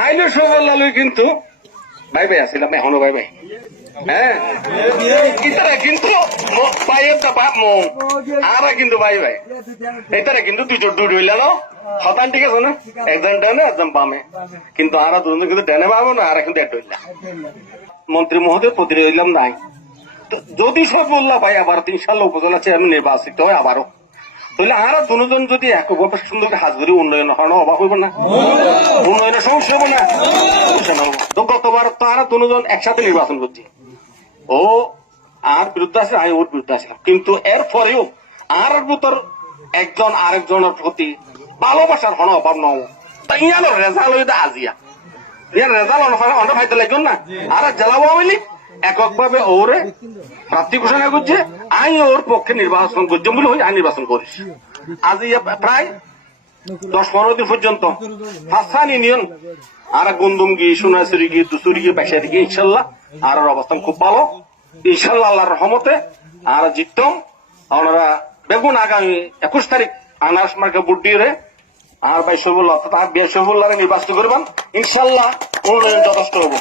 আইলো সবল লালু কিন্তু ভাই ভাই আসছিলাম এখনো ভাই ভাই হ্যাঁ ইতারা কিন্তু ভাইয়ের তো বাপ মন আর কিন্তু ভাই ভাই এটারা কিন্তু দুই জোর দুই হইল না হতান ঠিক আছে না একজন ডানে একজন বামে কিন্তু আর দুজন কিন্তু ডানে পাবো না আর কিন্তু একটা হইলা মন্ত্রী মহোদয় প্রতি হইলাম নাই যদি সব বললা ভাই আবার 3 সাল উপজেলা চেয়ারম্যান নির্বাচিত হয় আবারও তাহলে আর দুজন যদি একভাবে সুন্দর হাজগরি উন্নয়ন হওয়ার অভাব হইব না উন্নয়নের সমস্যা হবে না তো গতবার তো আর দুজন একসাথে নির্বাচন করছি ও আর বিরুদ্ধে আছে আমি ওর বিরুদ্ধে আসলাম কিন্তু এরপরেও আর ভিতর একজন আরেকজনের প্রতি ভালোবাসার কোনো অভাব নয় তাই ইয়ার রেজাল্ট হইতে আজিয়া ইয়ার রেজাল্ট অনেক ফাইতে লাগবে না আর জেলা আওয়ামী লীগ এককভাবে ওরে প্রার্থী ঘোষণা করছে আমি ওর পক্ষে নির্বাচন করছি বলে আমি নির্বাচন করিস আজ প্রায় 10-15 দিন পর্যন্ত হাসান ইউনিয়ন আর গুন্দুমগি সোনাচুরিগি দুসুরিগি পেশারিগি ইনশাল্লাহ আর অবস্থান খুব ভালো ইনশাল্লাহ আল্লাহর রহমতে আর জিততাম ওনারা বেগুন আগামী 21 তারিখ আনারস মার্কে ভোট দিয়ে আর ভাই সবুল্লাহ তার বিয়ে সবুল্লাহ নির্বাচিত করবেন ইনশাল্লাহ উন্নয়ন যথেষ্ট হবো।